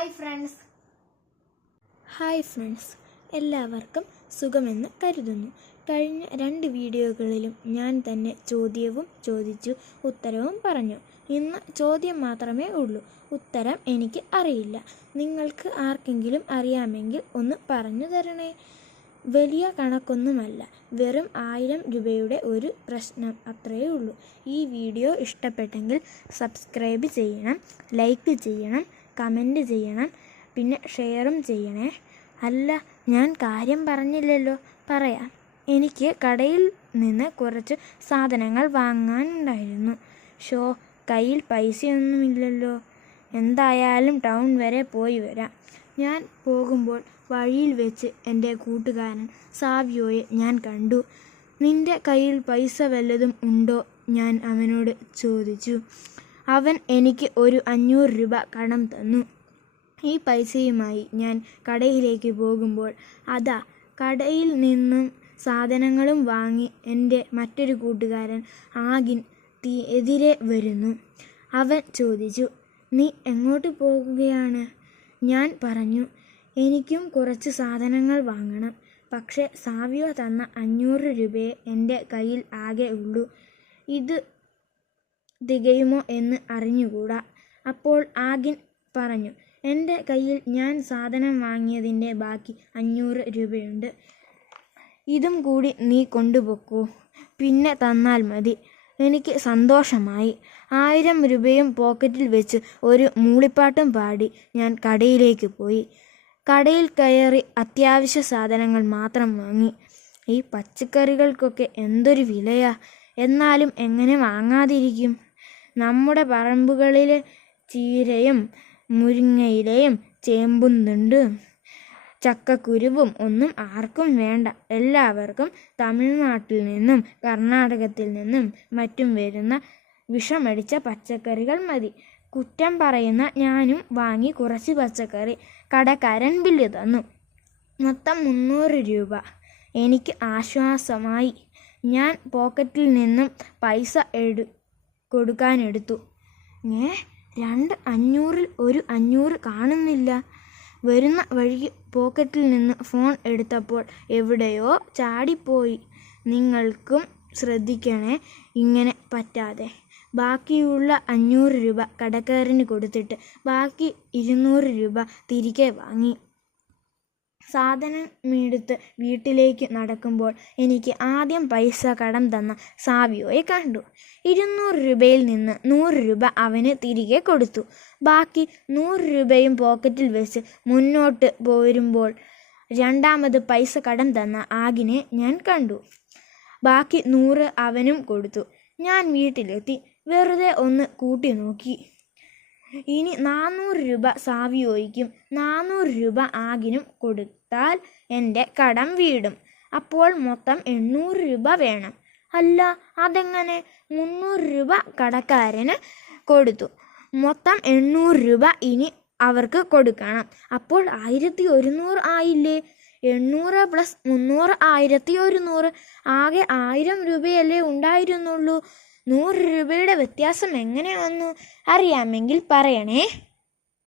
Hi friends, എല്ലാവർക്കും സുഖമെന്ന് കരുതുന്നു. കഴിഞ്ഞ 2 വീഡിയോകളിലും ഞാൻ തന്നെ ചോദ്യവും ചോദിച്ചു, ഉത്തരവും പറഞ്ഞു. ഇന്ന് ചോദ്യം മാത്രമേ ഉള്ളൂ, ഉത്തരം എനിക്ക് അറിയില്ല. നിങ്ങൾക്ക് ആർക്കെങ്കിലും അറിയാമെങ്കിൽ ഒന്ന് പറഞ്ഞു തരണേ. വലിയ കണക്കൊന്നുമല്ല, വെറും 1000 രൂപയുടെ ഒരു പ്രശ്നം, അത്രയേ ഉള്ളൂ. ഈ വീഡിയോ ഇഷ്ടപ്പെട്ടെങ്കിൽ സബ്സ്ക്രൈബ് ചെയ്യണം, ലൈക്ക് ചെയ്യണം, കമൻറ്റ് ചെയ്യണം, പിന്നെ ഷെയറും ചെയ്യണേ. അല്ല, ഞാൻ കാര്യം പറഞ്ഞില്ലല്ലോ, പറയാം. എനിക്ക് കടയിൽ നിന്ന് കുറച്ച് സാധനങ്ങൾ വാങ്ങാനുണ്ടായിരുന്നു. കയ്യിൽ പൈസയൊന്നുമില്ലല്ലോ. എന്തായാലും ടൗൺ വരെ പോയി വരാം. ഞാൻ പോകുമ്പോൾ വഴിയിൽ വെച്ച് എൻ്റെ കൂട്ടുകാരൻ സാവിയോയെ ഞാൻ കണ്ടു. നിൻ്റെ കയ്യിൽ പൈസ വല്ലതും ഉണ്ടോ? ഞാൻ അവനോട് ചോദിച്ചു. അവൻ എനിക്ക് ഒരു 500 രൂപ കടം തന്നു. ഈ പൈസയുമായി ഞാൻ കടയിലേക്ക് പോകുമ്പോൾ അതാ കടയിൽ നിന്നും സാധനങ്ങളും വാങ്ങി എൻ്റെ മറ്റൊരു കൂട്ടുകാരൻ ആഗിൻ എതിരെ വരുന്നു. അവൻ ചോദിച്ചു, നീ എങ്ങോട്ട് പോകുകയാണ്? ഞാൻ പറഞ്ഞു, എനിക്കും കുറച്ച് സാധനങ്ങൾ വാങ്ങണം. പക്ഷേ സാവിയോ തന്ന 500 രൂപയെ എൻ്റെ കയ്യിൽ ആകെ ഉള്ളൂ. ഇത് തികയുമോ എന്ന് അറിഞ്ഞുകൂടാ. അപ്പോൾ ആഗിൻ പറഞ്ഞു, എൻ്റെ കയ്യിൽ ഞാൻ സാധനം വാങ്ങിയതിൻ്റെ ബാക്കി 500 രൂപയുണ്ട്. ഇതും കൂടി നീ കൊണ്ടുപോക്കൂ, പിന്നെ തന്നാൽ മതി. എനിക്ക് സന്തോഷമായി. 1000 രൂപയും പോക്കറ്റിൽ വെച്ച് ഒരു മൂളിപ്പാട്ടും പാടി ഞാൻ കടയിലേക്ക് പോയി. കടയിൽ കയറി അത്യാവശ്യ സാധനങ്ങൾ മാത്രം വാങ്ങി. ഈ പച്ചക്കറികൾക്കൊക്കെ എന്തൊരു വിലയാ! എന്നാലും എങ്ങനെ വാങ്ങാതിരിക്കും? നമ്മുടെ പറമ്പുകളിലെ ചീരയും മുരിങ്ങയിലയും ചേമ്പുന്നുണ്ട് ചക്കക്കുരുവും ഒന്നും ആർക്കും വേണ്ട. എല്ലാവർക്കും തമിഴ്നാട്ടിൽ നിന്നും കർണാടകത്തിൽ നിന്നും മറ്റും വരുന്ന വിഷമടിച്ച പച്ചക്കറികൾ മതി. കുറ്റം പറയുന്ന ഞാനും വാങ്ങി കുറച്ച് പച്ചക്കറി. കടക്കാരൻ ബില്ല് തന്നു. മൊത്തം 300 രൂപ. എനിക്ക് ആശ്വാസമായി. ഞാൻ പോക്കറ്റിൽ നിന്നും പൈസ കൊടുക്കാനെടുത്തു. 2 500-ൽ ഒരു 500 കാണുന്നില്ല. വരുന്ന വഴിക്ക് പോക്കറ്റിൽ നിന്ന് ഫോൺ എടുത്തപ്പോൾ എവിടെയോ ചാടിപ്പോയി. നിങ്ങൾക്കും ശ്രദ്ധിക്കണേ ഇങ്ങനെ പറ്റാതെ. ബാക്കിയുള്ള 500 രൂപ കടക്കാരന് കൊടുത്തിട്ട് ബാക്കി 200 രൂപ തിരികെ വാങ്ങി. സാധനമെടുത്ത് വീട്ടിലേക്ക് നടക്കുമ്പോൾ എനിക്ക് ആദ്യം പൈസ കടം തന്ന സാവിയോയെ കണ്ടു. 200 രൂപയിൽ നിന്ന് 100 രൂപ അവന് തിരികെ കൊടുത്തു. ബാക്കി 100 രൂപയും പോക്കറ്റിൽ വെച്ച് മുന്നോട്ട് പോരുമ്പോൾ രണ്ടാമത് പൈസ കടം തന്ന ആഗിനെ ഞാൻ കണ്ടു. ബാക്കി 100 അവനും കൊടുത്തു. ഞാൻ വീട്ടിലെത്തി വെറുതെ ഒന്ന് കൂട്ടി നോക്കി. ഇനി 400 രൂപ സാവിയോയ്ക്കും 400 രൂപ ആഗിനും കൊടുത്താൽ എൻ്റെ കടം വീടും. അപ്പോൾ മൊത്തം 800 രൂപ വേണം. അല്ല, അതെങ്ങനെ? 300 രൂപ കടക്കാരന് കൊടുത്തു. മൊത്തം 800 രൂപ ഇനി അവർക്ക് കൊടുക്കണം. അപ്പോൾ 1100 ആയില്ലേ? 800 + 300 1100. ആകെ 1000 രൂപയല്ലേ ഉണ്ടായിരുന്നുള്ളൂ. 100 രൂപയുടെ വ്യത്യാസം എങ്ങനെ വന്നു? അറിയാമെങ്കിൽ പറയണേ.